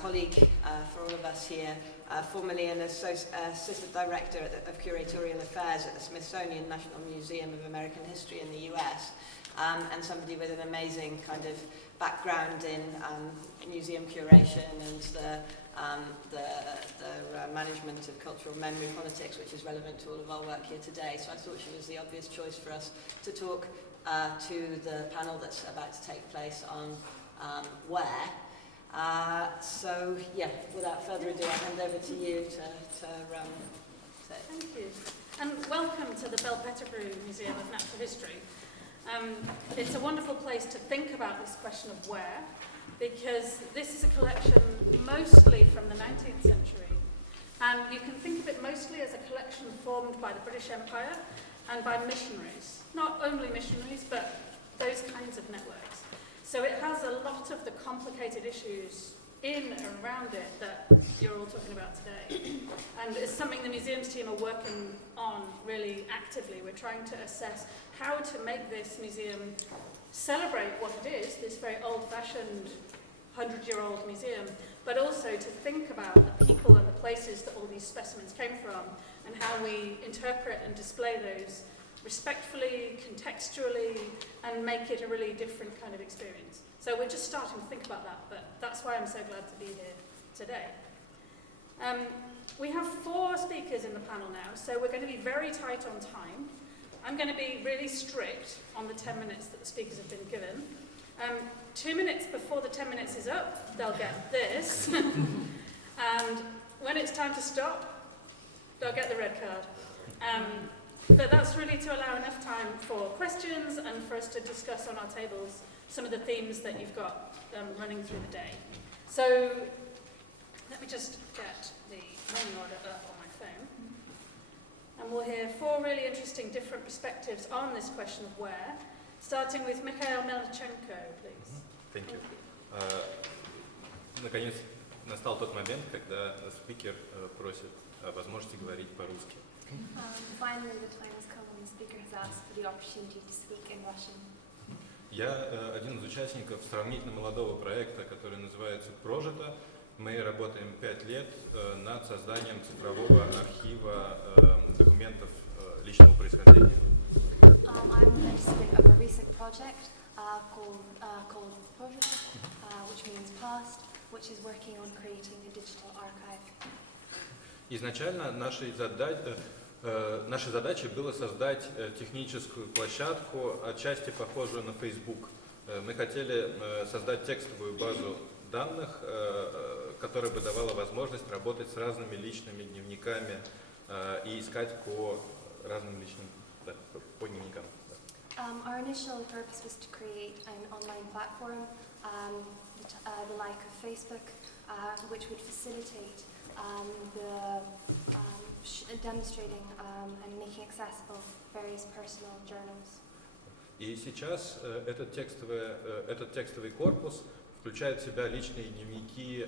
colleague for all of us here, formerly an assistant director of curatorial affairs at the Smithsonian National Museum of American History in the US, and somebody with an amazing kind of background in museum curation and the management of cultural memory politics, which is relevant to all of our work here today. So I thought she was the obvious choice for us to talk to the panel that's about to take place on where. So, yeah, without further ado, I'll hand over to you to say. Thank you. And welcome to the Pettigrew Museum of Natural History. It's a wonderful place to think about this question of where, because this is a collection mostly from the 19th century. And you can think of it mostly as a collection formed by the British Empire and by missionaries. Not only missionaries, but those kinds of networks. So it has a lot of the complicated issues in and around it that you're all talking about today. And it's something the museums team are working on really actively. We're trying to assess how to make this museum celebrate what it is, this very old-fashioned 100-year-old museum, but also to think about the people and the places that all these specimens came from and how we interpret and display those respectfully, contextually, and make it a really different kind of experience. So we're just starting to think about that, but that's why I'm so glad to be here today. We have 4 speakers in the panel now, so we're going to be very tight on time. I'm going to be really strict on the 10 minutes that the speakers have been given. 2 minutes before the 10 minutes is up, they'll get this. And when it's time to stop, they'll get the red card. But that's really to allow enough time for questions and for us to discuss on our tables some of the themes that you've got running through the day. So let me just get the running order up on my phone. And we'll hear 4 really interesting different perspectives on this question of where, starting with Mikhail Melnichenko, please. Thank you. Наконец настал тот момент, когда спикер просит о возможности говорить по-русски. Finally, the time has come when the speaker has asked for the opportunity to speak in Russian. Я один из участников сравнительно молодого проекта, который называется «Прожито». Мы работаем 5 лет над созданием цифрового архива документов личного происхождения. I'm the recipient of a recent project called Prожито, which means past, which is working on creating a digital archive. Изначально нашей задачей было создать техническую площадку, отчасти похожую на Facebook. Мы хотели создать текстовую базу данных, которая бы давала возможность работать с разными личными дневниками и искать по разным личным по дневникам. Our initial purpose was to create an online platform, the like of Facebook, which would facilitate demonstrating and making accessible various personal journals. И сейчас этот текстовый корпус включает в себя личные дневники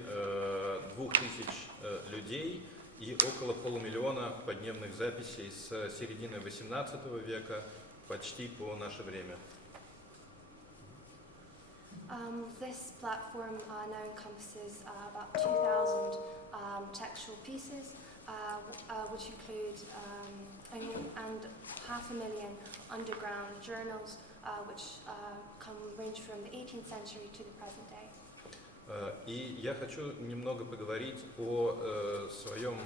2000 людей и около 500 000 подневных записей с середины XVIII века почти по наше время. This platform now encompasses about 2,000 textual pieces, which include and 500,000 underground journals, which range from the 18th century to the present day. И я хочу немного поговорить о своем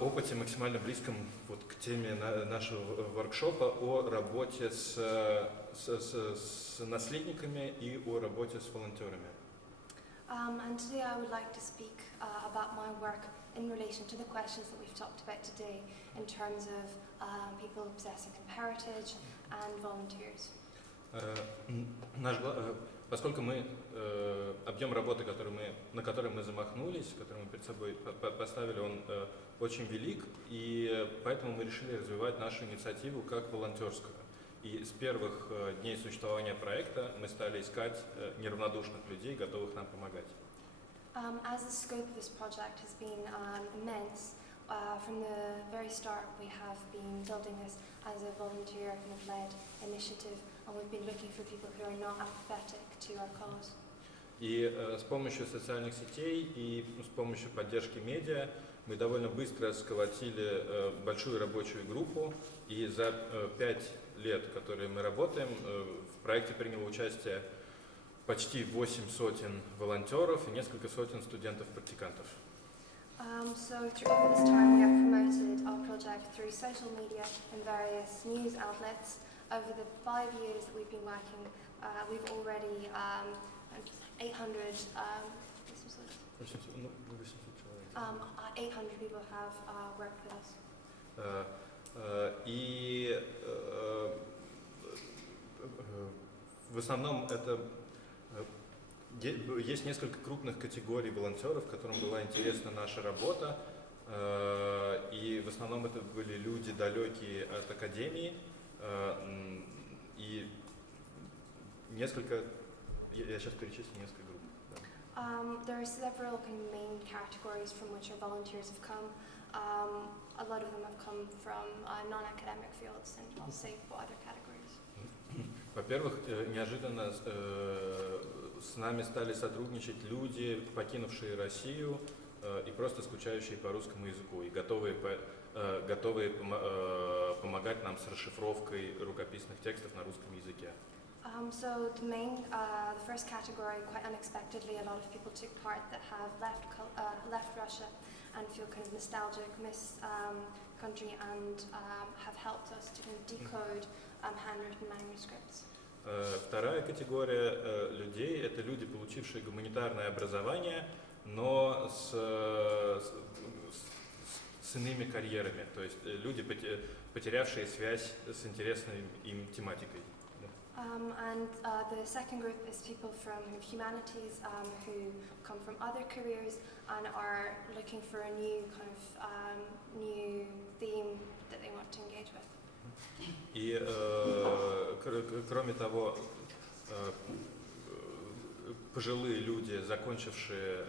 опыте, максимально близком вот к теме нашего воркшопа, о работе с наследниками и о работе с волонтерами. And today I would like to speak about my work in relation to the questions that we've talked about today in terms of people possessing heritage and volunteers. Поскольку мы объем работы, на который мы замахнулись, который мы перед собой поставили, он очень велик, и поэтому мы решили развивать нашу инициативу как волонтерскую. И с первых дней существования проекта мы стали искать неравнодушных людей, готовых нам помогать. As the scope of this project has been immense, from the very start we have been building this as a volunteer kind of led initiative, and we've been looking for people who are not apathetic to our cause. И с помощью социальных сетей и с помощью поддержки медиа мы довольно быстро сколотили большую рабочую группу, и за 5 лет, которые мы работаем, в проекте приняло участие почти 8 сотен волонтеров и несколько сотен студентов-практикантов. So over this time we have promoted our project through social media and various news outlets. Over the 5 years that we've been working, we've already 800 people have worked with us. И в основном это есть несколько крупных категорий волонтеров, которым была интересна наша работа, и в основном это были люди, далекие от академии, и несколько, я сейчас перечислю несколько групп. There are several kind of main categories from which our volunteers have come. A lot of them have come from non-academic fields, and I'll say what other categories. Во-первых, неожиданно с нами стали сотрудничать люди, покинувшие Россию и просто скучающие по русскому языку, и готовые помогать нам с расшифровкой рукописных текстов на русском языке. So the first category, quite unexpectedly, a lot of people took part that have left Russia and feel kind of nostalgic, miss country, and have helped us to decode handwritten manuscripts. Вторая категория людей – это люди, получившие гуманитарное образование, но с иными карьерами, то есть люди, потерявшие связь с интересной им тематикой. And the second group is people from Humanities who come from other careers and are looking for a new kind of new theme that they want to engage with. И кроме того, пожилые люди, закончившие,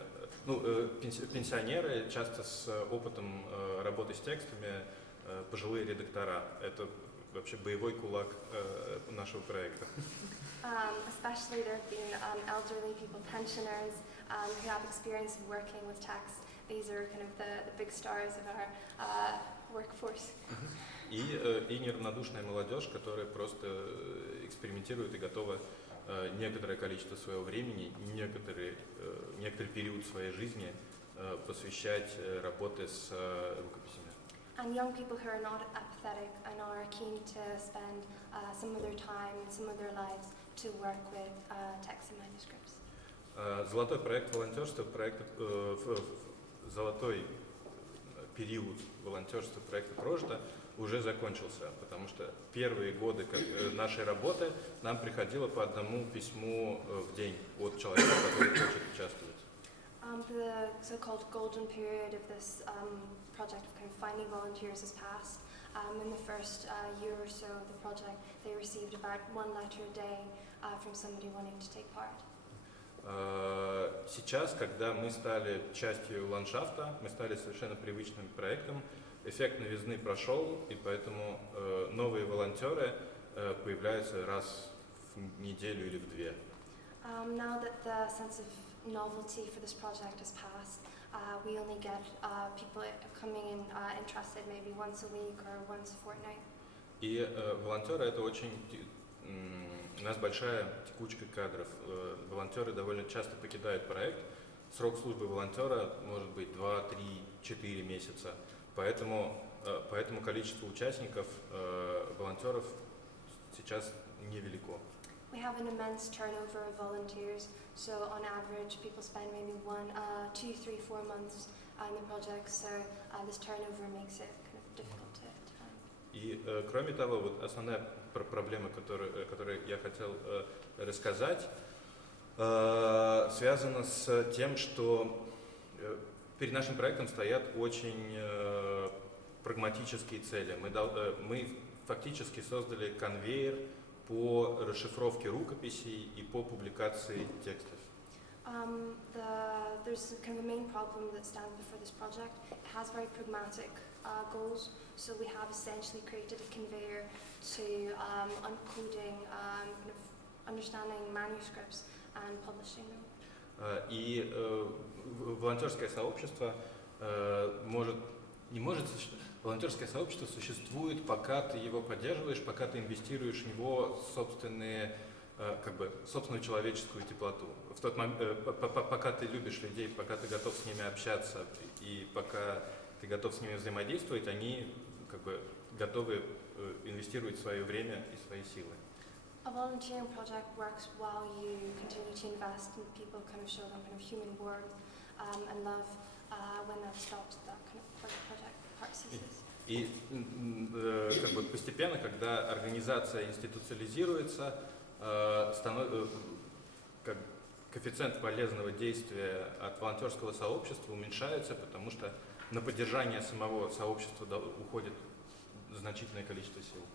пенсионеры, часто с опытом работы с текстами, пожилые редактора. Это вообще боевой кулак нашего проекта. Especially there have been elderly people, pensioners, who have experience in working with text. These are kind of the big stars of our workforce. И неравнодушная молодежь, которая просто экспериментирует и готова некоторое количество своего времени, некоторый период своей жизни посвящать работе с рукописями. And young people who are not apathetic and are keen to spend some of their time and some of their lives to work with texts and manuscripts. Золотой проект волонтерства, золотой период волонтерства проекта «Прожито» уже закончился, потому что первые годы нашей работы нам приходило по одному письму в день от человека, который хочет участвовать. The so-called golden period of this project of kind of finding volunteers has passed. In the first year or so of the project, they received about 1 letter a day from somebody wanting to take part. Сейчас, когда мы стали частью ландшафта, мы стали совершенно привычным проектом, эффект новизны прошел, и поэтому новые волонтеры появляются раз в неделю или в две. Now that the sense of novelty for this project has passed, we only get people coming in interested maybe once a week or once a fortnight. И волонтеры это очень... У нас большая текучка кадров. Волонтеры довольно часто покидают проект. Срок службы волонтера может быть 2, 3, 4 месяца. Поэтому количество участников, волонтеров сейчас невелико. We have an immense turnover of volunteers, so on average people spend maybe 2, 3, 4 months in the project, so this turnover makes it kind of difficult to find. И кроме того, вот основная проблема, которую я хотел рассказать, связана с тем, что перед нашим проектом стоят очень прагматические цели. Мы фактически создали конвейер по расшифровке рукописей и по публикации текстов. There's kind of a main problem that stands before this project. It has very pragmatic goals, so we have essentially created a conveyor to uncoding, kind of understanding manuscripts and publishing them. И волонтерское сообщество волонтерское сообщество существует, пока ты его поддерживаешь, пока ты инвестируешь в него собственную человеческую теплоту. В тот момент, пока ты любишь людей, пока ты готов с ними общаться и пока ты готов с ними взаимодействовать, они готовы инвестировать свое время и свои силы. A volunteering project works while you continue to invest in people, kind of show them kind of human warmth and love. When that stops, that kind of project part ceases. И постепенно, когда организация институциализируется, коэффициент полезного действия от волонтерского сообщества уменьшается, потому что на поддержание самого сообщества уходит значительное количество сил.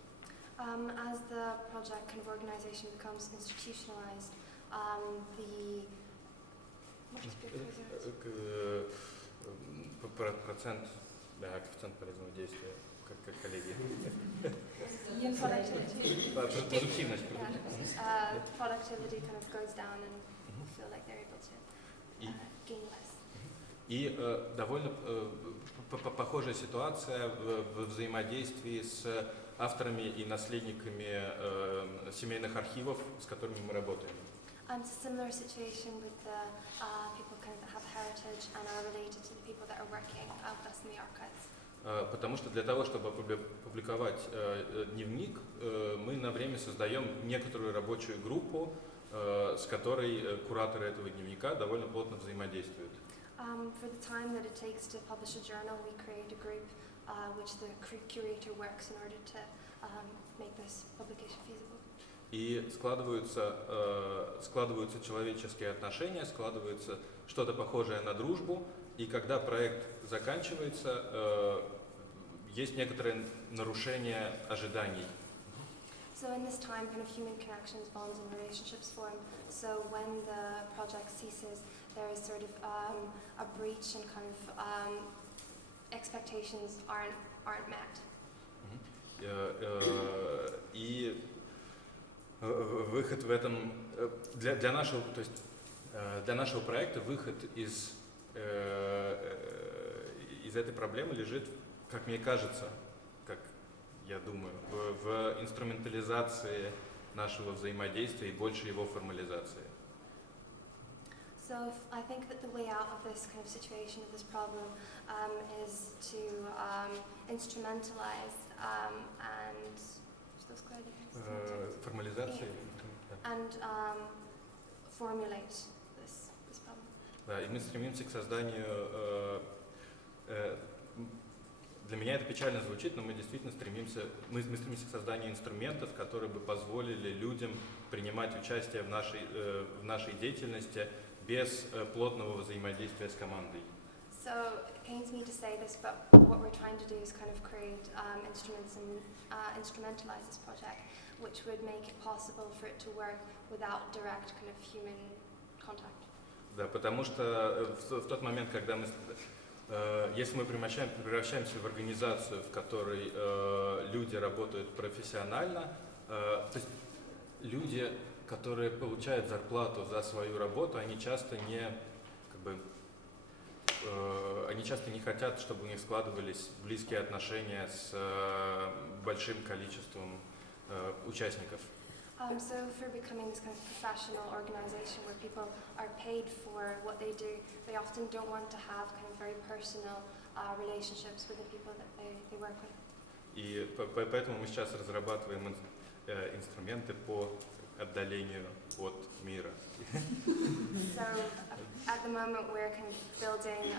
As the project kind of organization becomes institutionalized, Коэффициент полезного действия, как коллеги. Продуктивность. Productivity kind of goes down and people feel like they're able to gain less. И довольно похожая ситуация в взаимодействии с авторами и наследниками семейных архивов, с которыми мы работаем. And it's a similar situation with the people kind of that have heritage and are related to the people that are working with us in the archives. Потому что для того, чтобы опубликовать дневник, мы на время создаем некоторую рабочую группу, с которой кураторы этого дневника довольно плотно взаимодействуют. For the time that it takes to publish a journal, we create a group which the curator works in order to make this publication feasible. И складываются человеческие отношения, складывается что-то похожее на дружбу, и когда проект заканчивается, есть некоторое нарушение ожиданий. So in this time, kind of human connections, bonds, and relationships form. So when the project ceases, there is sort of a breach and kind of expectations aren't met. И выход в этом для нашего проекта выход из этой проблемы лежит, как мне кажется, как я думаю, в инструментализации нашего взаимодействия и больше его формализации. So I think that the way out of this kind of situation, of this problem, is to instrumentalize and формализации and formulate this problem. Да, и мы стремимся к созданию. Для меня это печально звучит, но мы действительно стремимся к созданию инструментов, которые бы позволили людям принимать участие в нашей деятельности без плотного взаимодействия с командой. So it pains me to say this, but what we're trying to do is kind of create instruments and instrumentalize this project, which would make it possible for it to work without direct kind of human contact. Да, потому что в тот момент, когда если мы превращаемся в организацию, в которой люди работают профессионально, то есть люди, которые получают зарплату за свою работу, они часто не хотят, чтобы у них складывались близкие отношения с большим количеством участников. So for becoming this kind of professional organization where people are paid for what they do, they often don't want to have kind of very personal relationships with the people that they work with. И поэтому мы сейчас разрабатываем инструменты по отдалению от мира. So at the moment we're kind of building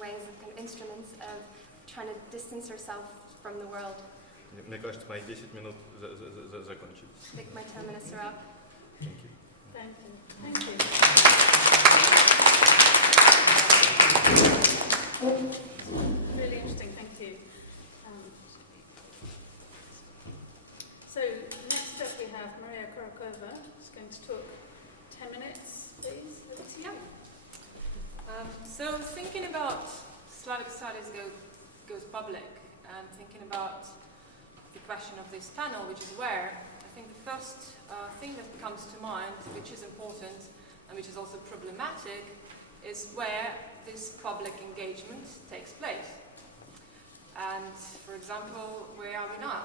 ways of kind of instruments of trying to distance ourselves from the world. Мне кажется, мои 10 минут закончились. I think my 10 minutes are up. Thank you. Thank you. Thank you. Really interesting, thank you. So next up we have Maria Korolkova, who's going to talk 10 minutes, please. Yeah. So thinking about Slavic studies goes public, and thinking about the question of this panel, which is where, I think the first thing that comes to mind, which is important, and which is also problematic, is where this public engagement takes place. And, for example, where are we now?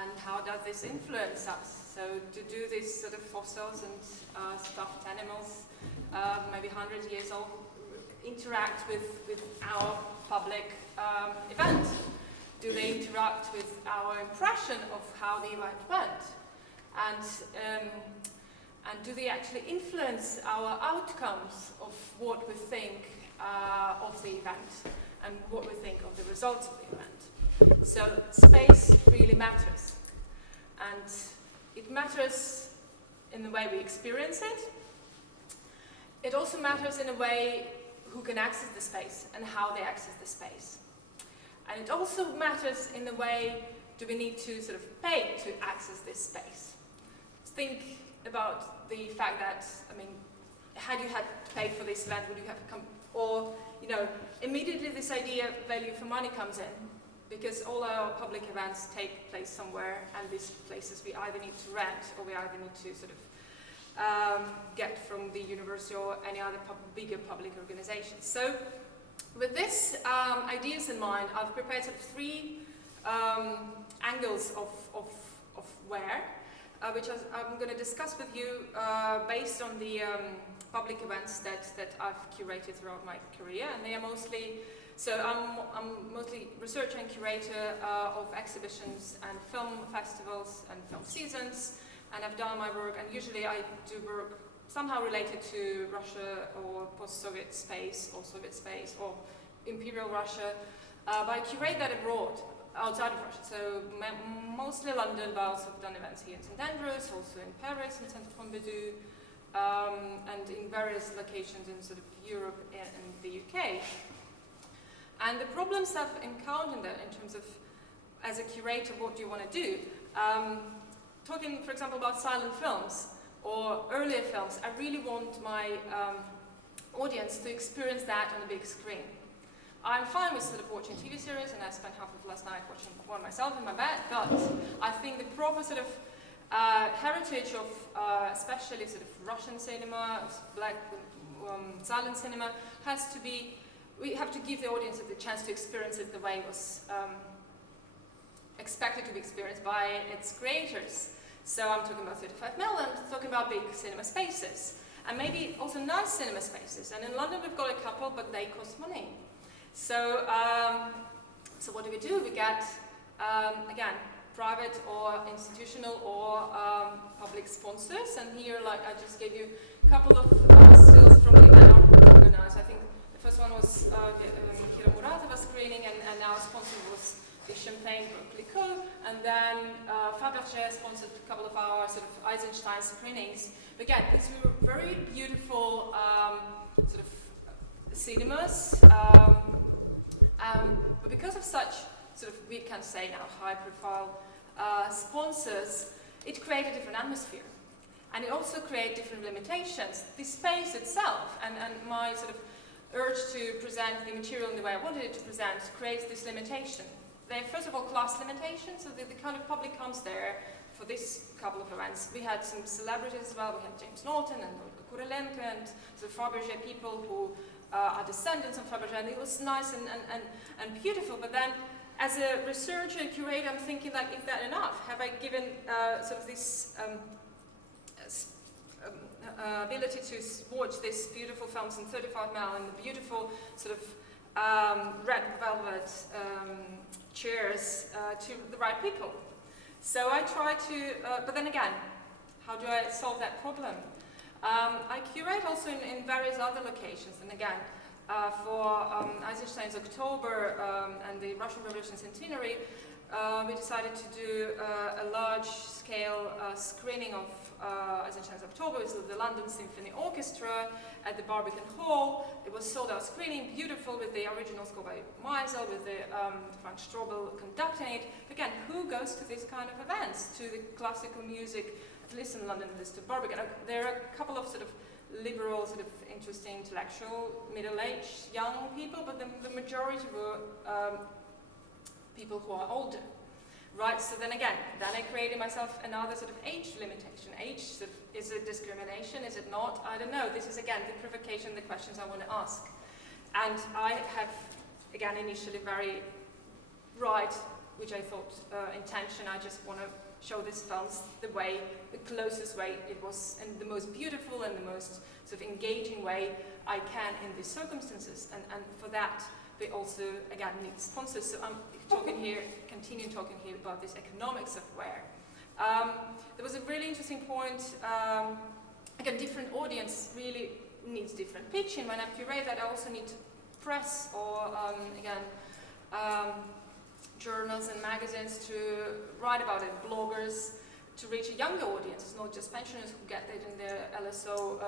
And how does this influence us? So to do this sort of fossils and stuffed animals, maybe 100 years old, interact with our public event? Do they interact with our impression of how the event went? And do they actually influence our outcomes of what we think of the event and what we think of the results of the event? So space really matters. And it matters in the way we experience it. It also matters in a way who can access the space and how they access the space. And it also matters in the way do we need to sort of pay to access this space. Think about the fact that, I mean, had you had to pay for this event, would you have come, or, you know, immediately this idea value for money comes in, because all our public events take place somewhere, and these places we either need to rent or we either need to sort of get from the university or any other bigger public organizations. So with this ideas in mind, I've prepared sort of three angles of where, which I'm going to discuss with you based on the public events that I've curated throughout my career, and they are mostly, so I'm mostly researcher and curator of exhibitions and film festivals and film seasons, and I've done my work, and usually I do work somehow related to Russia or post-Soviet space or Soviet space or Imperial Russia, but I curate that abroad, outside of Russia, so mostly London, but I also have done events here in St Andrews, also in Paris, in Centre Pompidou, and in various locations in sort of Europe and the UK. And the problems I've encountered there in terms of, as a curator, what do you want to do? Talking, for example, about silent films or earlier films, I really want my audience to experience that on the big screen. I'm fine with sort of watching TV series, and I spent half of last night watching one myself in my bed, but I think the proper sort of heritage of especially sort of Russian cinema, black silent cinema, has to be, we have to give the audience the chance to experience it the way it was expected to be experienced by its creators. So I'm talking about 35mm, and talking about big cinema spaces, and maybe also nice cinema spaces. And in London we've got a couple, but they cost money. So, so what do? We get, again, private or institutional or public sponsors. And here, like, I just gave you a couple of stills from the event organized. I think the first one was Mikhail screening, and our sponsor was the Champagne Korolkova, and then Fabergé sponsored a couple of our sort of Eisenstein screenings. But again, these were very beautiful sort of cinemas. But because of such sort of, we can say now, high-profile sponsors, it created a different atmosphere. And it also created different limitations. The space itself, and my sort of urge to present the material in the way I wanted it to present, creates this limitation. They're, first of all, class limitations, so the kind of public comes there for this couple of events. We had some celebrities as well. We had James Norton and Korolkova and the Fabergé people who are descendants of Fabergé, and it was nice and beautiful. But then, as a researcher and curator, I'm thinking, like, is that enough? Have I given sort of this ability to watch these beautiful films in 35mm and the beautiful sort of red velvet chairs to the right people? So I try to, but then again, how do I solve that problem? I curate also in various other locations, and again, for Eisenstein's October and the Russian Revolution Centenary, we decided to do a large-scale screening of Eisenstein's October with the London Symphony Orchestra at the Barbican Hall. It was sold-out screening, beautiful, with the original score by Meisel, with the Frank Strobel conducting it. Again, who goes to these kind of events, to the classical music, at least in London, at least to Barbican? There are a couple of sort of liberal, sort of interesting, intellectual, middle-aged, young people, but the majority were people who are older. Right, so then again, I created myself another sort of age limitation. Age, sort of, is it discrimination, is it not? I don't know. This is again the provocation, the questions I want to ask. And I have, again, initially very right, which I thought intention, I just want to show this film the closest way it was, and the most beautiful and the most sort of engaging way I can in these circumstances. And for that, we also, again, need sponsors. So I'm continue talking here about this economics of where. There was a really interesting point, again, different audience really needs different pitching. When I curate that, I also need to press or, journals and magazines to write about it, bloggers, to reach a younger audience. It's not just pensioners who get it in their LSO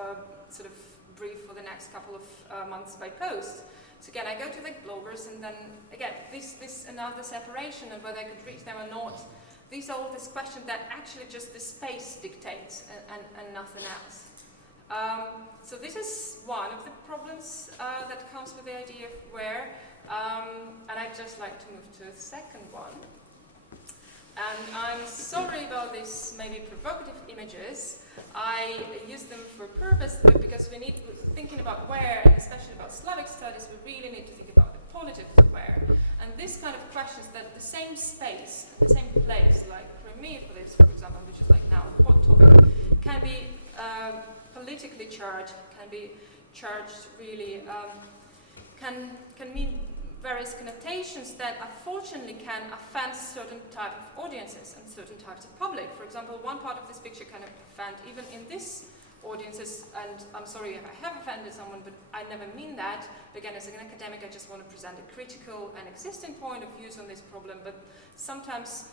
sort of brief for the next couple of months by post. So again, I go to the bloggers, and then again, this another separation of whether I could reach them or not. These are all these questions that actually just the space dictates and nothing else. So this is one of the problems that comes with the idea of where, and I'd just like to move to a second one. And I'm sorry about these maybe provocative images. I use them for purpose, but because we need, thinking about where, and especially about Slavic studies, we really need to think about the politics of where. And this kind of questions that the same space, the same place, like Crimea for this, for example, which is like now a hot topic, can be politically charged, can be charged really, can mean various connotations that unfortunately can offend certain type of audiences and certain types of public. For example, one part of this picture can offend even in this audiences, and I'm sorry if I have offended someone, but I never mean that. Again, as an academic, I just want to present a critical and existing point of views on this problem, but sometimes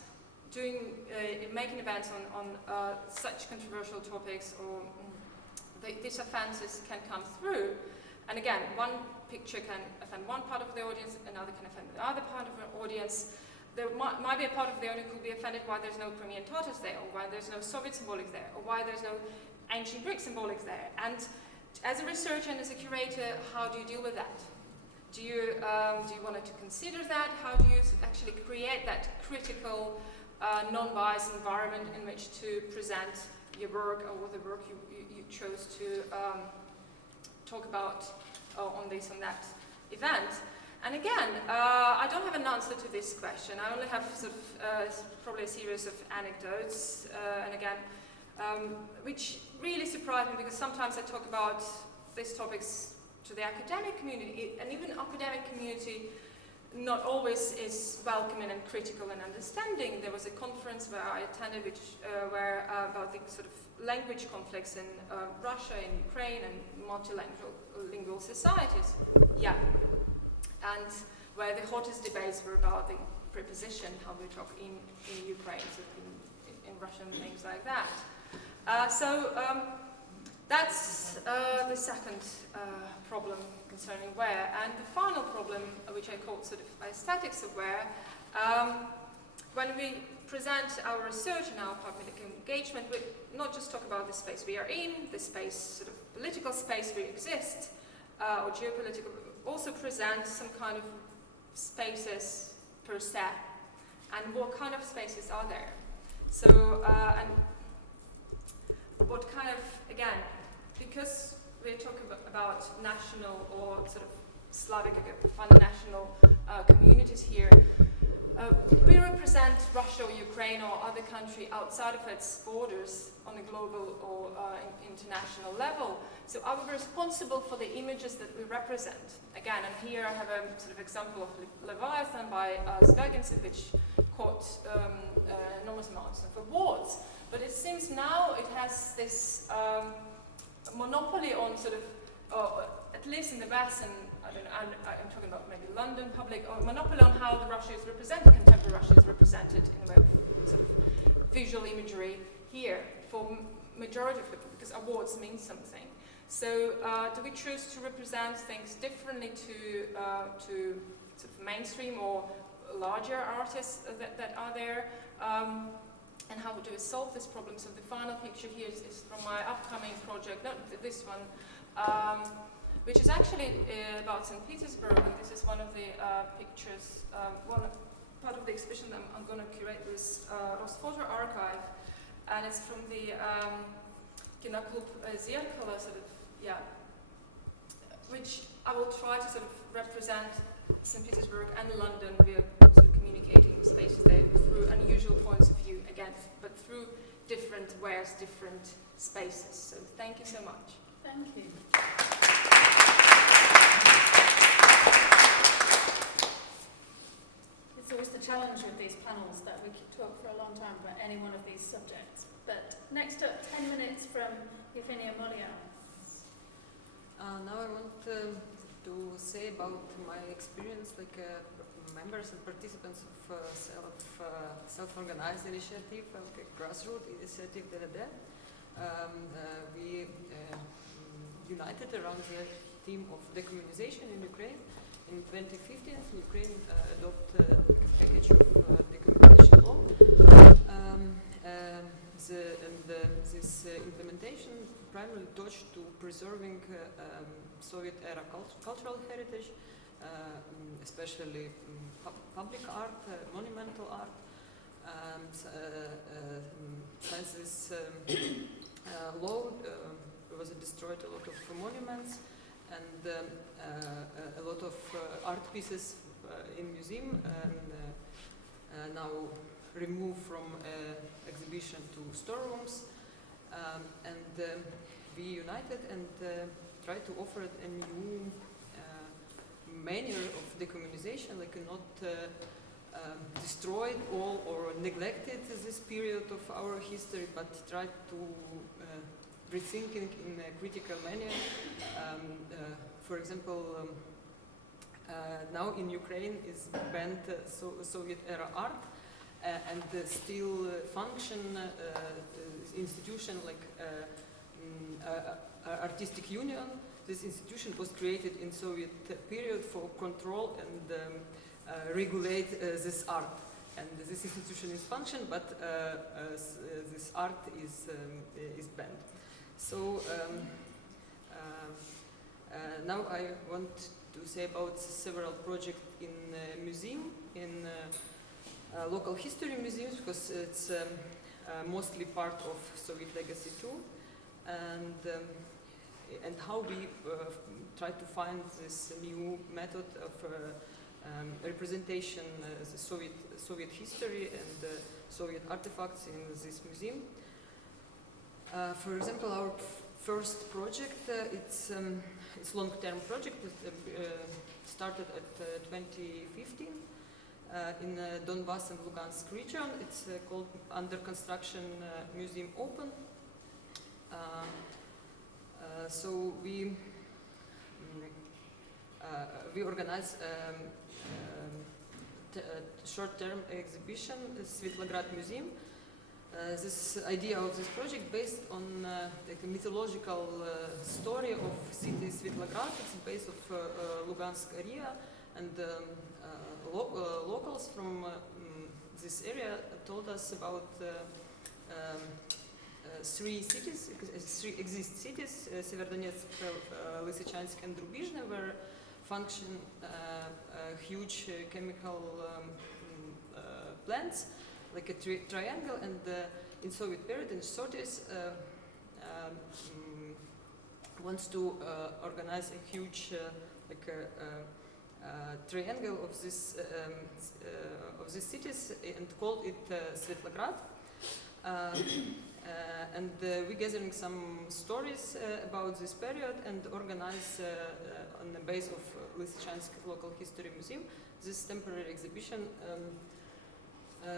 making events on such controversial topics or these offenses can come through. And again, one picture can offend one part of the audience, another can offend the other part of the audience. There might be a part of the audience who will be offended why there's no Crimean Tatars there, or why there's no Soviet symbolic there, or why there's no ancient Greek symbolic there. And as a researcher and as a curator, how do you deal with that? Do you want to consider that? How do you actually create that critical, non-biased environment in which to present your work or the work you chose to talk about on this and that event? And again, I don't have an answer to this question. I only have sort of probably a series of anecdotes, and again, which really surprised me, because sometimes I talk about these topics to the academic community, and even academic community not always is welcoming and critical and understanding. There was a conference where I attended, which about the sort of language conflicts in Russia, in Ukraine, and multilingual societies. Yeah, and where the hottest debates were about the preposition, how we talk in Ukraine, so in Russian, things like that. That's the second problem concerning where. And the final problem, which I call sort of aesthetics of where, when we present our research and our public engagement, we not just talk about the space we are in, the space, sort of political space we exist, or geopolitical, but also present some kind of spaces per se, and what kind of spaces are there. So, and what kind of, again, because we're talking about national or sort of Slavic, national communities here, we represent Russia or Ukraine or other country outside of its borders on a global or international level. So are we responsible for the images that we represent? Again, and here I have a sort of example of Leviathan by Svitlana, which caught enormous amounts of awards. But it seems now it has this monopoly on sort of, at least in the West, and I don't know, I'm talking about maybe London public, or monopoly on how the Russia is represented, contemporary Russia is represented in a way of sort of visual imagery here for majority of people, because awards mean something. So do we choose to represent things differently to sort of mainstream or larger artists that are there? And how do we solve this problem? So the final picture here is from my upcoming project, not this one, which is actually about St. Petersburg, and this is one of the pictures, part of the exhibition that I'm going to curate this Rosphoto archive, and it's from the Kinoklub Zierkala, sort of, yeah, which I will try to sort of represent St. Petersburg and London. We are sort of communicating spaces there through unusual points of view, again, but through different wares, different spaces. So thank you so much. Thank you. It's always the challenge with these panels that we could talk for a long time about any one of these subjects. But next up, 10 minutes from Yevheniia Moliar. Now I want to say about my experience like members and participants of self-organized initiative, like a grassroots initiative. We united around the theme of decommunization in Ukraine. In 2015, Ukraine adopted a package of decommunization law. This implementation primarily touched to preserving Soviet-era cultural heritage, especially public art, monumental art. Since this law was destroyed a lot of monuments and a lot of art pieces in museum and now removed from exhibition to storerooms, and we united and tried to offer a new manner of decommunization, like not destroyed all or neglected this period of our history, but tried to rethinking in a critical manner. For example, now in Ukraine is banned Soviet-era art, and still function institution like artistic union. This institution was created in Soviet period for control and regulate this art. And this institution is function, but this art is banned. So now I want to say about several projects in museum, in local history museums, because it's mostly part of Soviet legacy too, and how we try to find this new method of representation, the Soviet history and Soviet artifacts in this museum. For example, our first project, it's long-term project. It started at 2015 in Donbass and Lugansk region. It's called Under Construction Museum Open. So we organize short-term exhibition, Svitlograd Museum. This idea of this project based on like a mythological story of city Svitlograd. It's based of Lugansk area, and locals from this area told us about three cities, three exist cities, Severdonetsk, Lysychansk and Drubizhne, where function huge chemical plants, like a triangle, and in Soviet period, in the 30s, wants to organize a huge triangle of these cities and called it Svitlograd. And we're gathering some stories about this period and organize on the base of Lysychansk Local History Museum this temporary exhibition,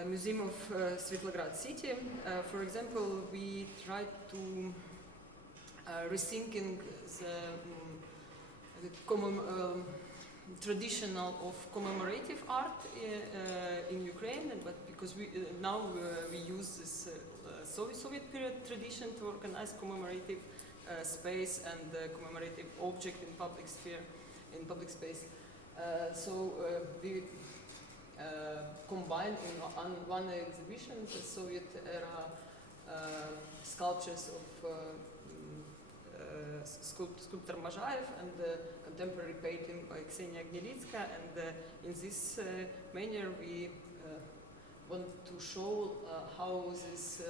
Museum of Svitlograd City. For example, we tried to rethinking the traditional of commemorative art in Ukraine, but because now we use this Soviet period tradition to organize commemorative space and commemorative object in public sphere, in public space. So we combined in one exhibition the Soviet era sculptures of sculptor Mazhaev and contemporary painting by Ksenia Gnilitska, and in this manner we want to show how this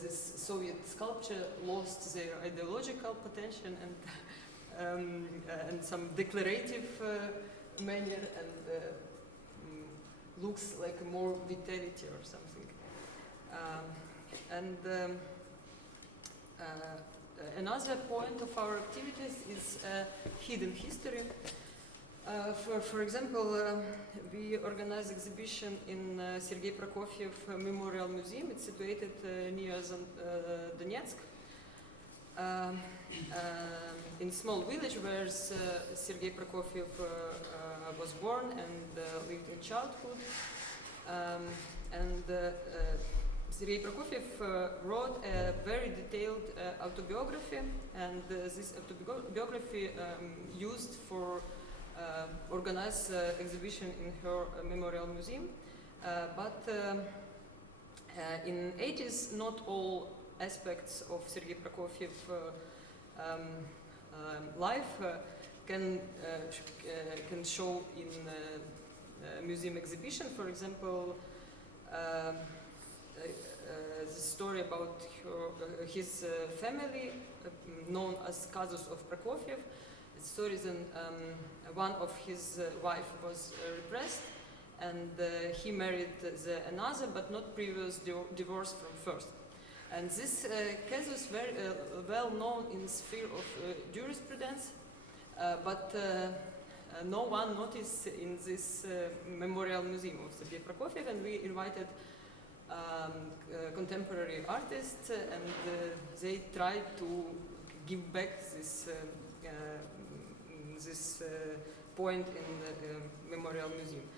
this Soviet sculpture lost their ideological potential and some declarative manner and looks like more vitality or something. Another point of our activities is hidden history. For example, we organize exhibition in Sergei Prokofiev Memorial Museum. It's situated near Donetsk, in small village where Sergei Prokofiev was born and lived in childhood. Sergei Prokofiev wrote a very detailed autobiography, and this autobiography used for organize exhibition in her memorial museum. But in 80s, not all aspects of Sergei Prokofiev life can show in museum exhibition. For example, the story about his family, known as Casus of Prokofiev. The story is one of his wife was repressed, and he married another, but not previous divorce from first. And this case is very well known in the sphere of jurisprudence, but no one noticed in this memorial museum of Sergei Prokofiev, and we invited contemporary artists, and they tried to give back this point in the memorial museum.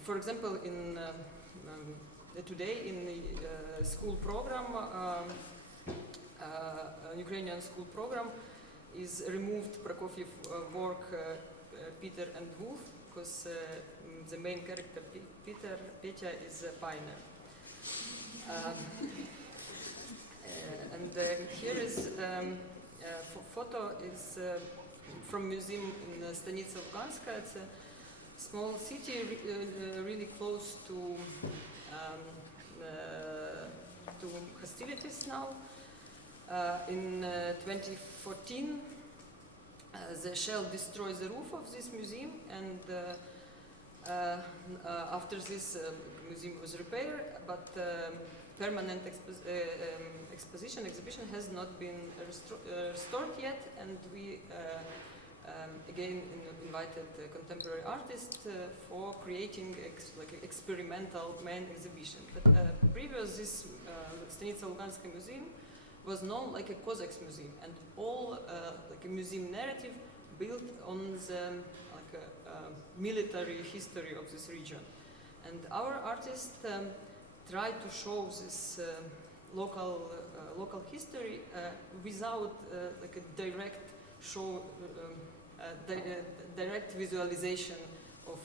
For example, in today in the school program, Ukrainian school program is removed Prokofiev work Peter and Wolf, because the main character Petya is a pioneer. Here is photo is from museum in Stanitsa Luganska. It's a small city really close to hostilities now. In 2014, the shell destroyed the roof of this museum, and after this museum was repaired, but permanent exhibition has not been restored yet, and we again invited contemporary artists for creating experimental main exhibition. But previous this Stanitsa Luganska museum was known like a Cossacks museum, and all like a museum narrative built on the military history of this region. And our artists tried to show this local history without like a direct show, direct visualization of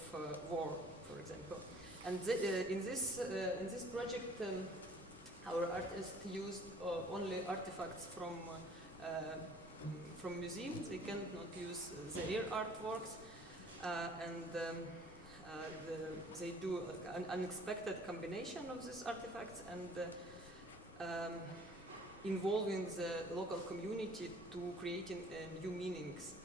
war, for example. And in this project, our artists used only artifacts from museums. They cannot use their artworks, they do an unexpected combination of these artifacts and involving the local community to creating new meanings.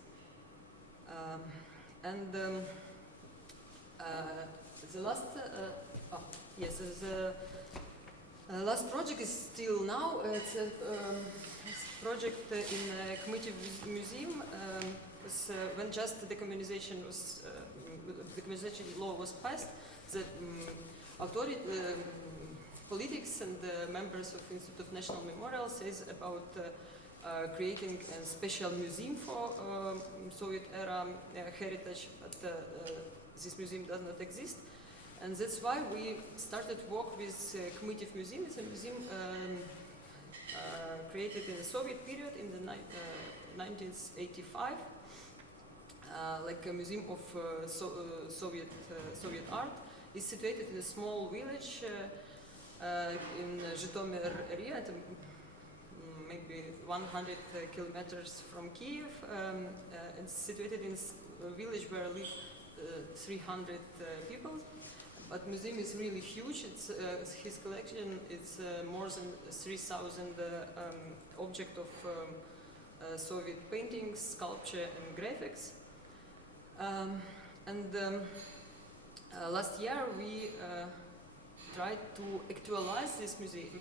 The last, last project is still now. It's a project in a community museum. When just the decommunization was, the decommunization law was passed, the authority, politics and the members of Institute of National Memorial says about creating a special museum for Soviet era heritage, but this museum does not exist. And that's why we started work with Community Museum. It's a museum created in the Soviet period in the 1985, like a museum of Soviet art. It's situated in a small village in Zhytomyr area, maybe 100 kilometers from Kiev. It's situated in a village where live 300 people. But museum is really huge. It's his collection is more than 3,000 objects of Soviet paintings, sculpture, and graphics. Last year we tried to actualize this museum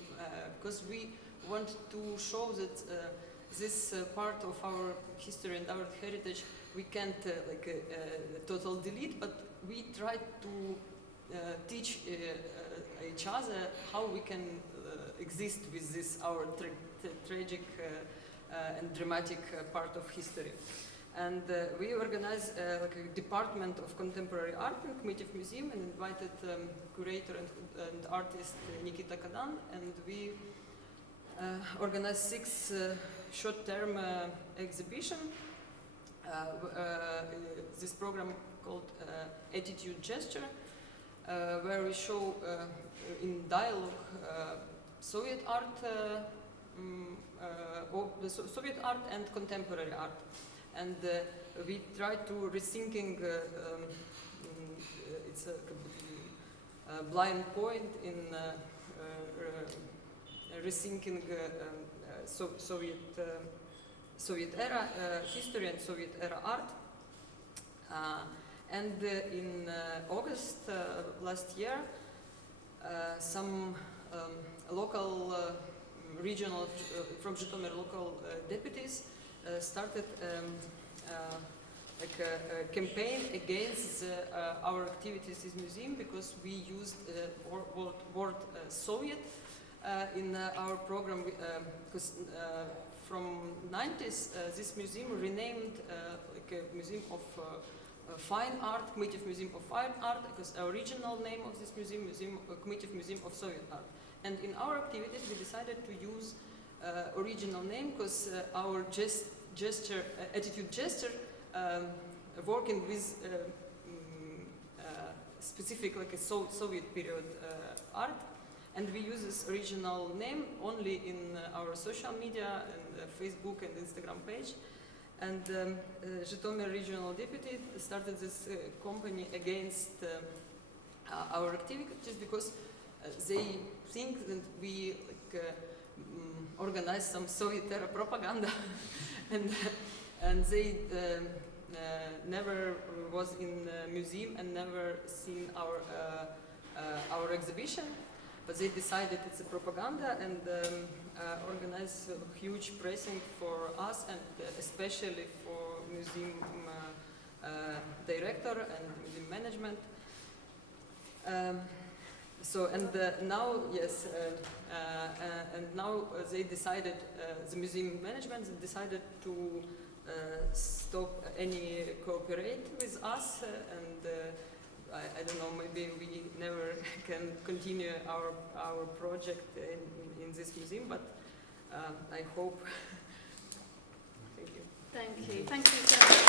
because we want to show that this part of our history and our heritage we can't total delete, but we try to teach each other how we can exist with this our tragic and dramatic part of history. And we organized a department of contemporary art in Committee Museum and invited curator and artist Nikita Kadan, and we organized 6 short-term exhibition. This program called Attitude Gesture, where we show in dialogue Soviet art, Soviet art and contemporary art, and we try to rethinking. It's a blind point in rethinking Soviet era history and Soviet era art. And in August last year, some local, regional, from Zhytomyr local deputies started a campaign against our activities in museum because we used word Soviet in our program. Because from 90s, this museum renamed a museum of fine art, Committee Museum of Fine Art, because our original name of this museum, Committee Museum of Soviet Art. And in our activities, we decided to use original name because our gesture, attitude gesture, working with specific Soviet period art, and we use this original name only in our social media and Facebook and Instagram page. And Zhytomyr regional deputy started this company against our activities because they think that we organize some Soviet era propaganda, and they never was in museum and never seen our exhibition, but they decided it's a propaganda and organized a huge pressing for us and especially for museum director and museum management. Now, yes, and now they decided, the museum management decided to stop any cooperate with us, and I don't know, maybe we never can continue our project in this museum, but I hope. Thank you. Thank you. Thank you so much.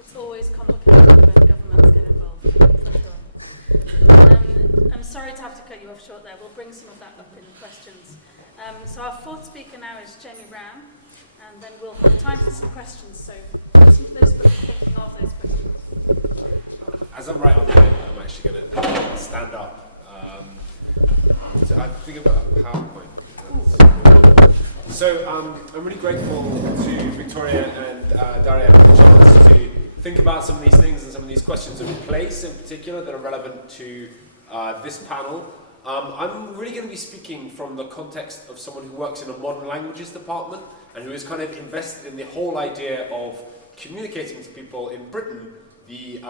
It's always complicated when governments get involved, for sure. I'm sorry to have to cut you off short there. We'll bring some of that up in questions. So our fourth speaker now is Jamie Rann, and then we'll have time for some questions. So listen to those that are thinking of those questions. As I'm right on the end, I'm actually going to stand up. So I think about a PowerPoint. So I'm really grateful to Victoria and Daria for the chance to think about some of these things and some of these questions of place in particular that are relevant to this panel. I'm really going to be speaking from the context of someone who works in a modern languages department and who is kind of invested in the whole idea of communicating to people in Britain the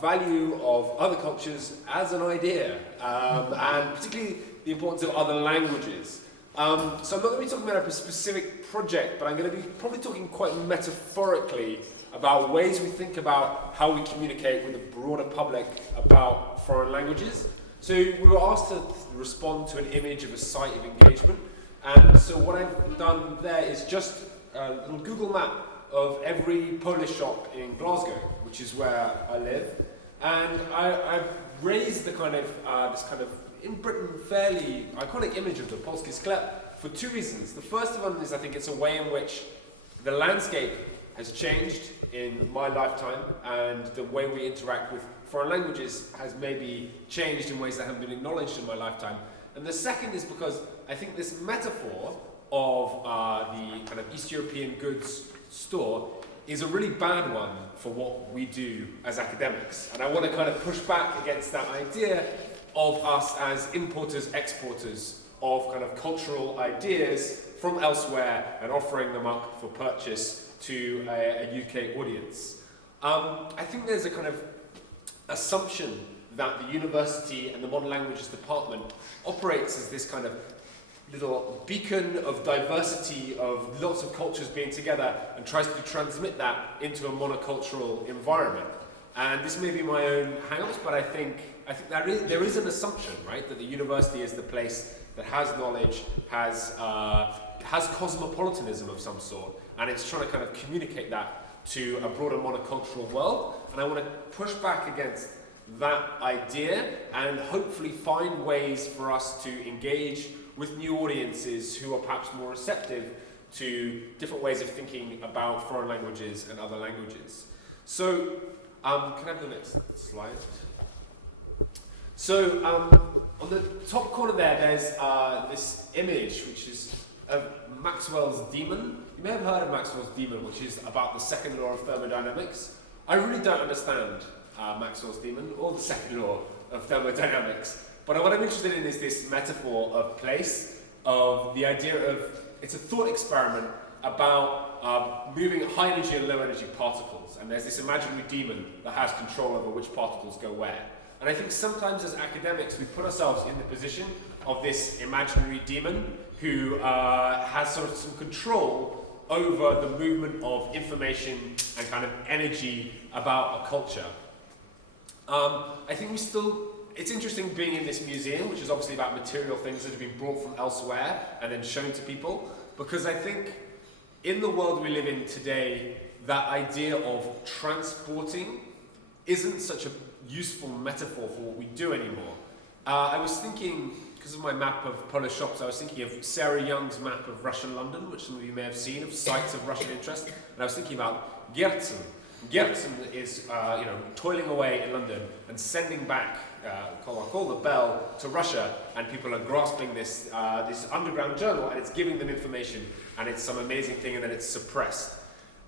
value of other cultures as an idea, and particularly the importance of other languages. So I'm not going to be talking about a specific project, but I'm going to be probably talking quite metaphorically about ways we think about how we communicate with the broader public about foreign languages. So we were asked to respond to an image of a site of engagement, and so what I've done there is just a little Google map of every Polish shop in Glasgow, which is where I live, and I've raised the kind of this kind of in Britain fairly iconic image of the Polski sklep for two reasons. The first of them is I think it's a way in which the landscape has changed in my lifetime, and the way we interact with foreign languages has maybe changed in ways that haven't been acknowledged in my lifetime. And the second is because I think this metaphor of the kind of East European goods store is a really bad one for what we do as academics. And I want to kind of push back against that idea of us as importers, exporters of kind of cultural ideas from elsewhere and offering them up for purchase to a UK audience. I think there's a kind of assumption that the university and the modern languages department operates as this kind of little beacon of diversity, of lots of cultures being together, and tries to transmit that into a monocultural environment. And this may be my own hang-ups, but I think there is an assumption, right, that the university is the place that has knowledge, has cosmopolitanism of some sort, and it's trying to kind of communicate that to a broader monocultural world. And I want to push back against that idea and hopefully find ways for us to engage with new audiences who are perhaps more receptive to different ways of thinking about foreign languages and other languages. So, can I have the next slide? So, on the top corner there's this image which is of Maxwell's demon. You may have heard of Maxwell's demon, which is about the second law of thermodynamics. I really don't understand Maxwell's demon or the second law of thermodynamics. But what I'm interested in is this metaphor of place, of the idea of, it's a thought experiment about moving high energy and low energy particles. And there's this imaginary demon that has control over which particles go where. And I think sometimes as academics we put ourselves in the position of this imaginary demon who has sort of some control over the movement of information and kind of energy about a culture. I think it's interesting being in this museum, which is obviously about material things that have been brought from elsewhere and then shown to people, because I think in the world we live in today, that idea of transporting isn't such a useful metaphor for what we do anymore. I was thinking, because of my map of Polish shops, I was thinking of Sarah Young's map of Russian London, which some of you may have seen, of sites of Russian interest, and I was thinking about Giertzen. Giertzen is toiling away in London and sending back call the bell to Russia, and people are grasping this underground journal, and it's giving them information, and it's some amazing thing, and then it's suppressed.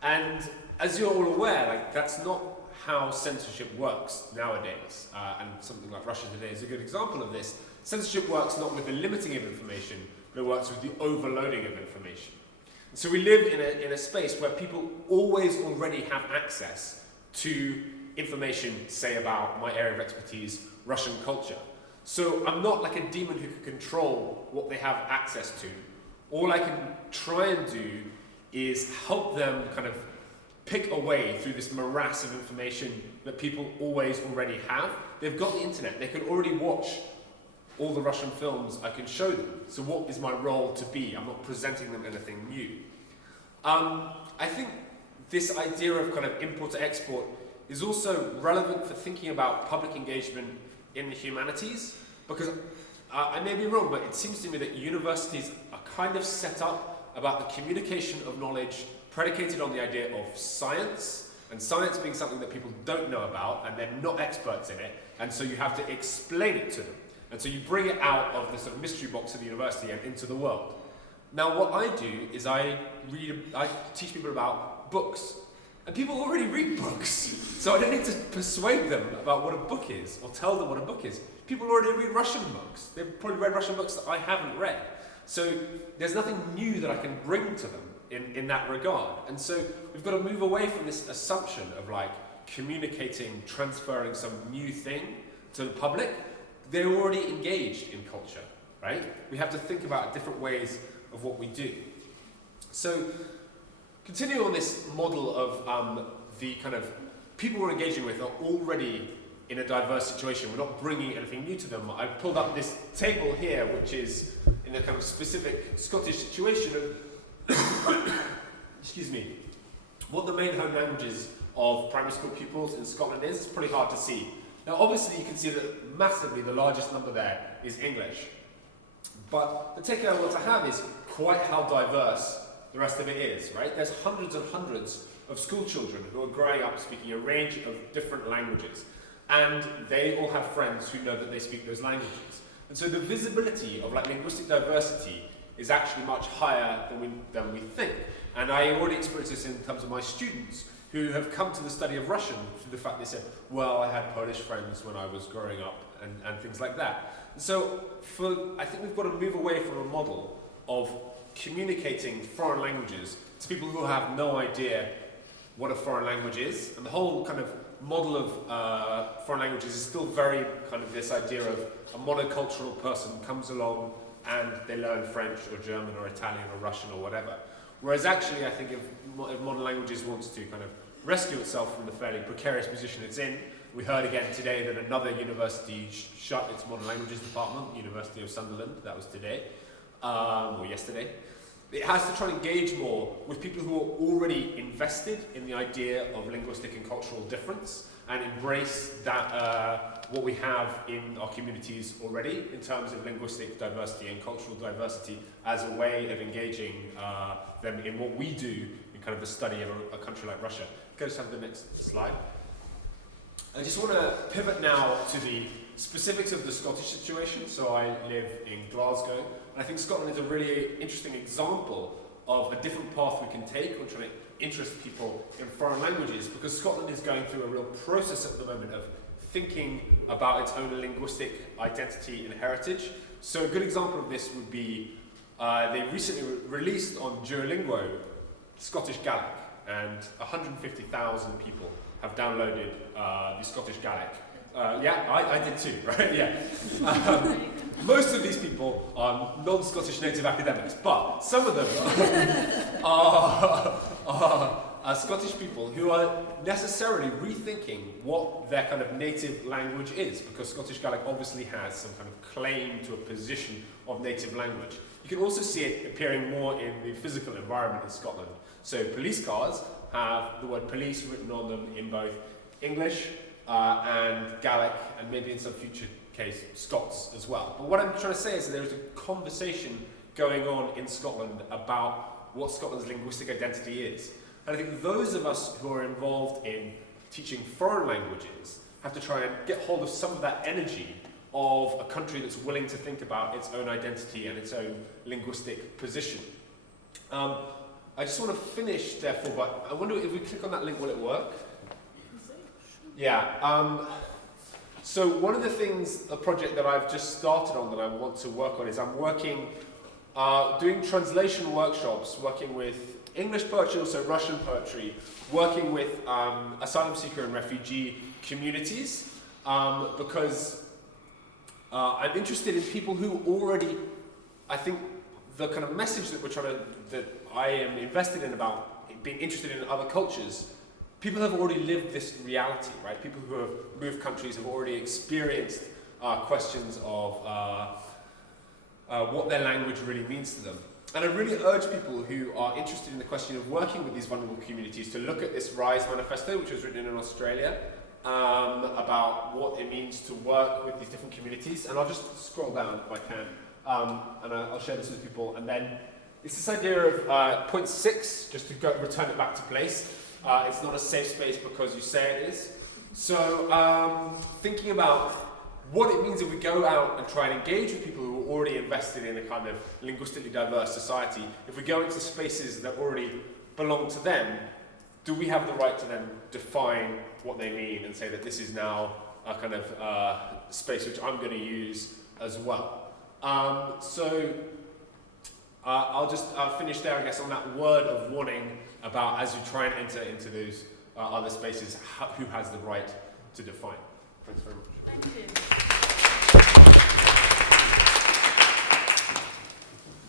And as you're all aware, that's not how censorship works nowadays, and something like Russia today is a good example of this. Censorship works not with the limiting of information, but it works with the overloading of information. So we live in a space where people always already have access to information, say about my area of expertise, Russian culture. So I'm not like a demon who can control what they have access to. All I can try and do is help them kind of pick a way through this morass of information that people always already have. They've got the internet, they can already watch all the Russian films I can show them. So what is my role to be? I'm not presenting them anything new. I think this idea of kind of import to export is also relevant for thinking about public engagement in the humanities, because I may be wrong, but it seems to me that universities are kind of set up about the communication of knowledge predicated on the idea of science, and science being something that people don't know about and they're not experts in it, and so you have to explain it to them. And so you bring it out of the sort of mystery box of the university and into the world. Now what I do is I teach people about books. And people already read books. So I don't need to persuade them about what a book is or tell them what a book is. People already read Russian books. They've probably read Russian books that I haven't read. So there's nothing new that I can bring to them in that regard. And so we've got to move away from this assumption of like communicating, transferring some new thing to the public. They're already engaged in culture, right? We have to think about different ways of what we do. So, continue on this model of the kind of people we're engaging with are already in a diverse situation. We're not bringing anything new to them. I've pulled up this table here, which is in a kind of specific Scottish situation of, excuse me, what the main home languages of primary school pupils in Scotland is. It's pretty hard to see. Now, obviously, you can see that massively the largest number there is English. But the takeaway I want to have is quite how diverse the rest of it is, right? There's hundreds and hundreds of school children who are growing up speaking a range of different languages, and they all have friends who know that they speak those languages. And so the visibility of like linguistic diversity is actually much higher than we think. And I already experienced this in terms of my students who have come to the study of Russian through the fact they said, well, I had Polish friends when I was growing up, and things like that. And so I think we've got to move away from a model of communicating foreign languages to people who have no idea what a foreign language is. And the whole kind of model of foreign languages is still very kind of this idea of a monocultural person comes along and they learn French or German or Italian or Russian or whatever. Whereas actually I think if modern languages wants to kind of rescue itself from the fairly precarious position it's in, we heard again today that another university shut its modern languages department, University of Sunderland, that was today, or yesterday. It has to try and engage more with people who are already invested in the idea of linguistic and cultural difference and embrace that what we have in our communities already in terms of linguistic diversity and cultural diversity as a way of engaging them in what we do in kind of the study of a country like Russia. Go to the next slide. I just want to pivot now to the specifics of the Scottish situation. So I live in Glasgow, and I think Scotland is a really interesting example of a different path we can take when trying to interest people in foreign languages, because Scotland is going through a real process at the moment of thinking about its own linguistic identity and heritage. So a good example of this would be they recently released on Duolingo Scottish Gaelic, and 150,000 people have downloaded the Scottish Gaelic. Yeah, I did too, right? Yeah. Most of these people are non-Scottish native academics, but some of them are Scottish people who are necessarily rethinking what their kind of native language is, because Scottish Gaelic obviously has some kind of claim to a position of native language. You can also see it appearing more in the physical environment in Scotland. So police cars have the word police written on them in both English and Gaelic, and maybe in some future case Scots as well. But what I'm trying to say is that there is a conversation going on in Scotland about what Scotland's linguistic identity is. And I think those of us who are involved in teaching foreign languages have to try and get hold of some of that energy of a country that's willing to think about its own identity and its own linguistic position. I just want to finish, therefore, but I wonder if we click on that link, will it work? Yeah. So one of the things, a project that I've just started on that I want to work on is I'm working, doing translation workshops, working with English poetry, also Russian poetry, working with asylum seeker and refugee communities, because I'm interested in people who already, I think the kind of message that that I am invested in about being interested in other cultures, people have already lived this reality, right? People who have moved countries have already experienced questions of what their language really means to them. And I really urge people who are interested in the question of working with these vulnerable communities to look at this RISE manifesto, which was written in Australia, about what it means to work with these different communities. And I'll just scroll down if I can, and I'll share this with people. And then it's this idea of point 6, just to return it back to place. It's not a safe space because you say it is. So thinking about what it means if we go out and try and engage with people who are already invested in a kind of linguistically diverse society, if we go into spaces that already belong to them, do we have the right to then define what they mean and say that this is now a kind of space which I'm going to use as well? So I'll just finish there, I guess, on that word of warning about as you try and enter into those other spaces, who has the right to define. Thanks very much. Thank you.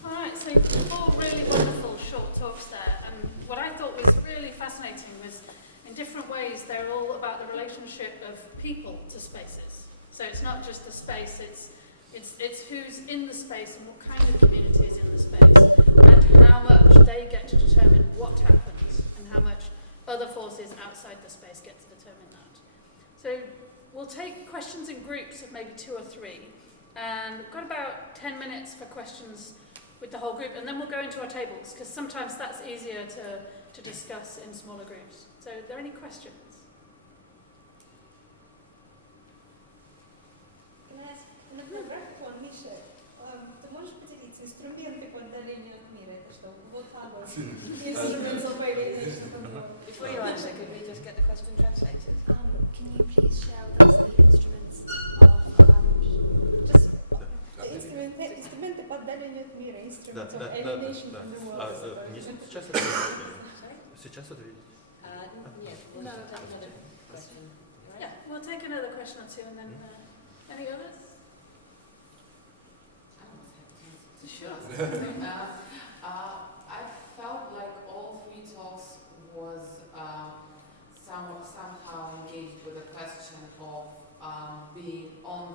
All right, so 4 really wonderful short talks there, and what I thought was really fascinating was in different ways they're all about the relationship of people to spaces. So it's not just the space, it's who's in the space and what kind of community is in the space, and how much they get to determine what happens and how much other forces outside the space get to determine that. So we'll take questions in groups of maybe 2 or 3, and we've got about 10 minutes for questions with the whole group, and then we'll go into our tables, because sometimes that's easier to discuss in smaller groups. So are there any questions? Can I ask another one, Michelle? Ты можешь поделиться инструменты по отдалению от мира? Это что, what are instruments of alienation control? Before you answer, could we just get the question translated? Can you please share with us the instruments of Just инструменты по отдалению от мира, instruments of alienation from the world. Не сейчас ответить. Сейчас ответить. Yes, we'll No, take another question. Right? Yeah, we'll take another question or two, and then any others? Sure. I felt like all three talks was somehow engaged with the question of being on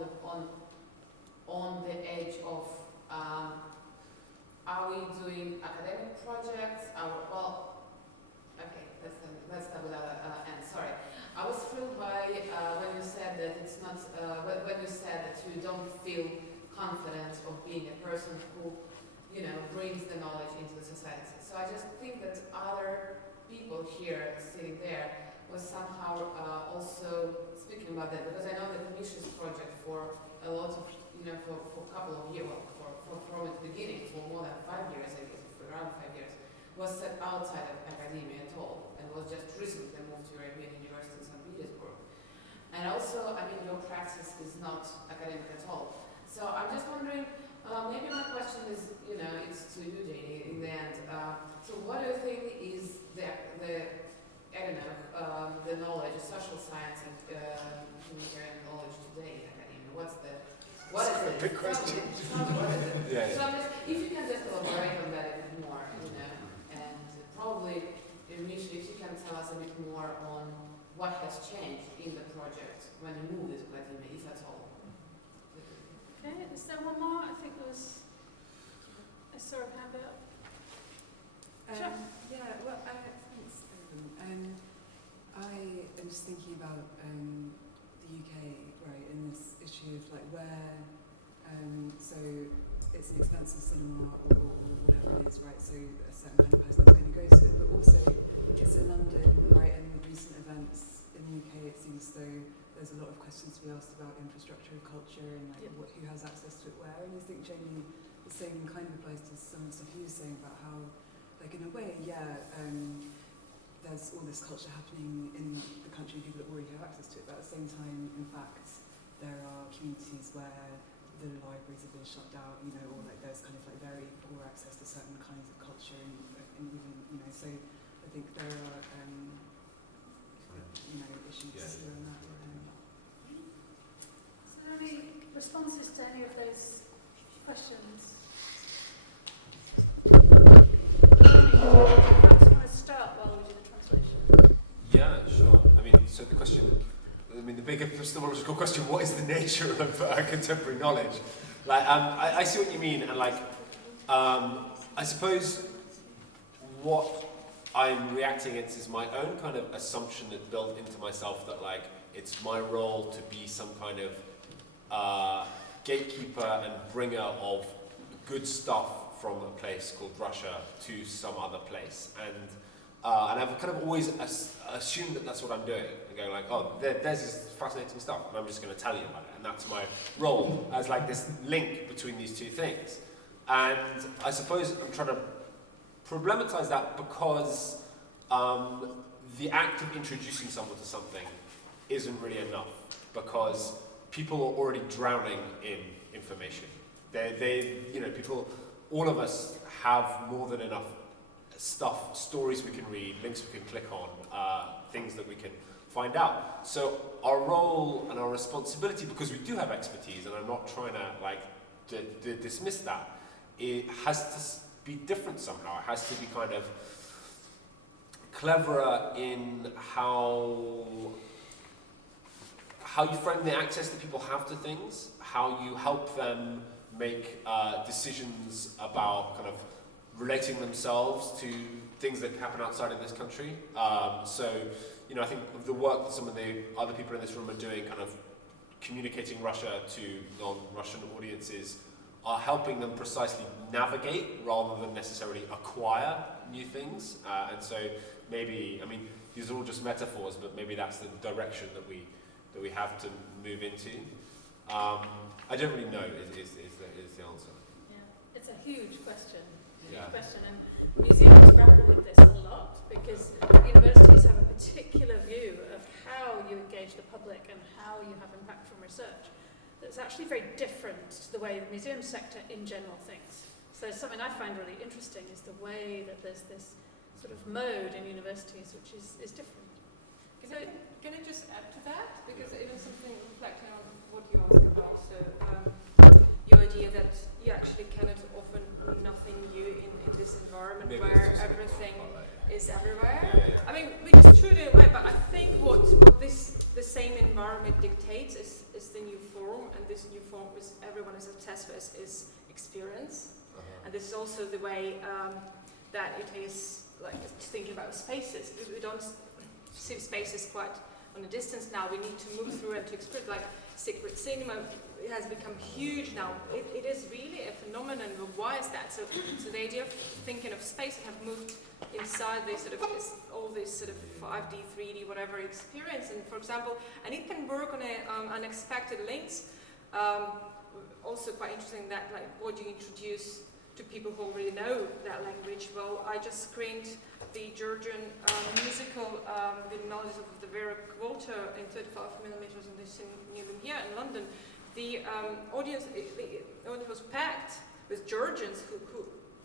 the edge of are we doing academic projects? Okay, let's start with and sorry. I was thrilled by when you said that it's not when you said that you don't feel confident of being a person who, brings the knowledge into the society. So I just think that other people here sitting there was somehow also speaking about that, because I know that Misha's project for a lot of, for a couple of years, from the beginning, for more than 5 years, I guess, for around 5 years, was set outside of academia at all, and was just recently moved to European University in St. Petersburg. And also, your practice is not academic at all. So I'm just wondering, maybe my question is, it's to you, Janie, in the end. So what do you think is the knowledge, social science and humanitarian knowledge today in academia? What is it? Big question. So if you can just elaborate on that a bit more, and probably, Misha, if you can tell us a bit more on what has changed in the project when you moved to academia, if at all. Okay, is there one more? I think there was. I saw a hand up. Sure. Yeah, well, thanks, everyone. I am just thinking about the UK, right, in this issue of where, so it's an expensive cinema or whatever it is, right, so a certain kind of person is going to go to it, but also it's in London, right, and recent events in the UK, it seems though there's a lot of questions to be asked about infrastructure of culture and who has access to it where, and I think Jamie, the same kind of applies to some stuff you were saying about how, in a way, there's all this culture happening in the country, people that already have access to it, but at the same time, in fact, there are communities where the libraries have been shut down, or there's kind of very poor access to certain kinds of culture, and even, so I think there are, issues around that. Is there any responses to any of those questions? Perhaps want to start while we do the translation. Yeah, sure. So the question, the big epistemological question, what is the nature of contemporary knowledge? I see what you mean, and I suppose what I'm reacting against is my own kind of assumption that built into myself that it's my role to be some kind of gatekeeper and bringer of good stuff from a place called Russia to some other place, and I've kind of always assumed that that's what I'm doing. I'm going there's this fascinating stuff, and I'm just going to tell you about it, and that's my role as this link between these two things. And I suppose I'm trying to problematize that because the act of introducing someone to something isn't really enough, because people are already drowning in information. People, all of us have more than enough stuff, stories we can read, links we can click on, things that we can find out. So our role and our responsibility, because we do have expertise, and I'm not trying to dismiss that, it has to be different somehow. It has to be kind of cleverer in how you frame the access that people have to things, how you help them make decisions about kind of relating themselves to things that happen outside of this country. I think the work that some of the other people in this room are doing, kind of communicating Russia to non-Russian audiences, are helping them precisely navigate rather than necessarily acquire new things. And so maybe, I mean, these are all just metaphors, but maybe that's the direction that we have to move into. I don't really know is the answer. Yeah, it's a huge question. Yeah. And museums grapple with this a lot because universities have a particular view of how you engage the public and how you have impact from research that's actually very different to the way the museum sector in general thinks. So something I find really interesting is the way that there's this sort of mode in universities which is different. Can I just add to that? Because even something reflecting on what you asked about, so your idea that you actually cannot offer nothing new in this environment where everything is everywhere. Yeah. I mean, which is true in a way, but I think what the same environment dictates is the new form, and this new form is everyone is obsessed with is experience. And this is also the way that it is, like, thinking about spaces, because we don't see spaces quite on a distance now. We need to move through and to experience, like secret cinema has become huge now. It is really a phenomenon, but why is that? So the idea of thinking of space have moved inside this sort of all this sort of 5D, 3D, whatever experience. And for example, and it can work on unexpected links. Also quite interesting that, like, what do you introduce to people who already know that language? Well, I just screened the Georgian musical, The Melodies of the Vera Quota in 35mm in this new Lumiere in London. The audience was packed with Georgians who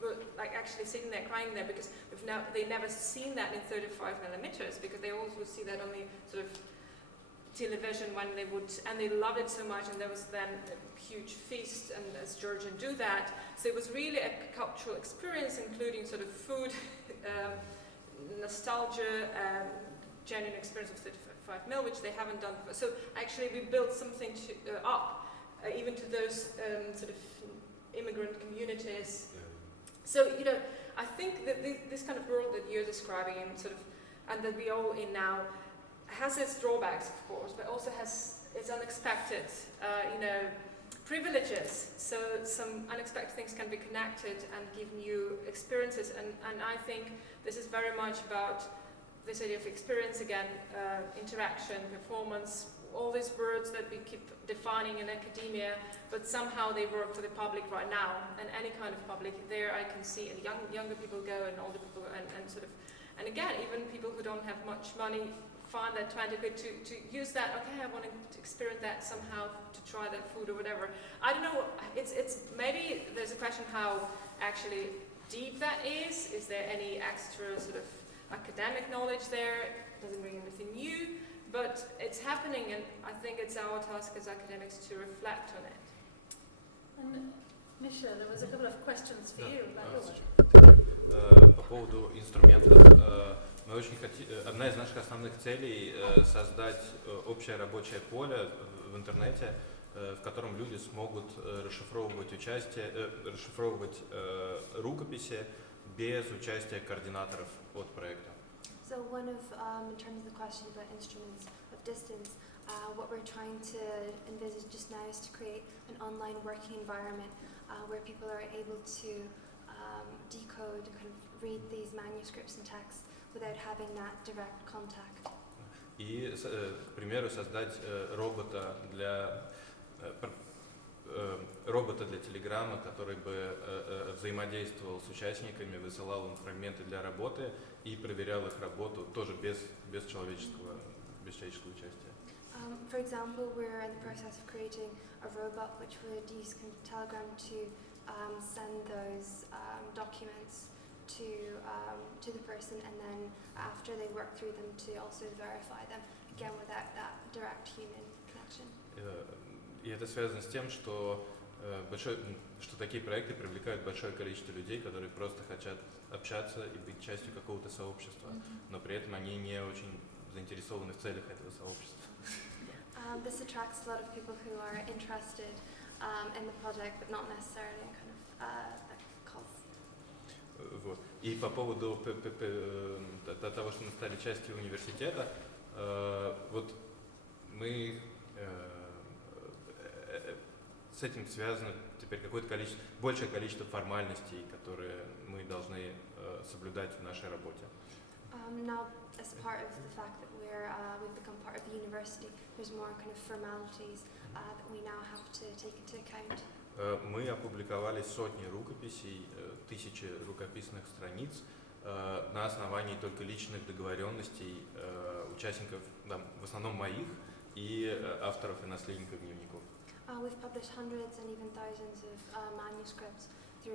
were, like, actually sitting there crying there because they never seen that in 35mm, because they always would see that on the sort of television when they would, and they loved it so much, and there was then a huge feast, and as Georgians do that. So it was really a cultural experience, including sort of food, nostalgia, genuine experience of 35mm, which they haven't done before. So actually we built something up, even to those sort of immigrant communities. So, you know, I think that this kind of world that you're describing, and sort of, and that we all in now, has its drawbacks, of course, but also has its unexpected, you know, privileges. So some unexpected things can be connected and give new experiences. And I think this is very much about this idea of experience again, interaction, performance, all these words that we keep defining in academia, but somehow they work for the public right now, and any kind of public. There I can see younger people go, and older people, and sort of, and again, even people who don't have much money find that 20 quid to use that. Okay, I want to experience that somehow, to try that food or whatever. I don't know. It's maybe there's a question how actually deep that is. Is there any extra sort of academic knowledge there? Doesn't bring anything new, but it's happening, and I think it's our task as academics to reflect on it. And Misha, there was a couple of questions for you about your work. По поводу инструментов, мы очень одна из наших основных целей создать общее рабочее поле в интернете, в котором люди смогут расшифровывать рукописи без участия координаторов от проекта. So one of, in terms of the question about instruments of distance, what we're trying to envisage just now is to create an online working environment where people are able to decode and kind of read these manuscripts and texts without having that direct contact. И, к примеру, создать робота для Телеграма, который бы взаимодействовал с участниками, высылал им фрагменты для работы и проверял их работу тоже без человеческого участия. For example, we're in the process of creating a robot which would use Telegram to send those documents to the person, and then after they work through them to also verify them, again without that direct human connection. И это связано с тем, что такие проекты привлекают большое количество людей, которые просто хотят общаться и быть частью какого-то сообщества, но при этом они не очень заинтересованы в целях этого сообщества. This attracts a lot of people who are interested in the project, but not necessarily in kind of the cause. Вот. И по поводу того, что мы стали частью университета, вот мы с этим связано теперь какое-то количество, большее количество формальностей, которые мы должны соблюдать в нашей работе. Now, as part of the fact that we've become part of the university, there's more kind of formalities that we now have to take into account. Мы опубликовали сотни рукописей, тысячи рукописных страниц на основании только личных договоренностей участников, да, в основном моих, и авторов и наследников дневников. We've published hundreds and even thousands of manuscripts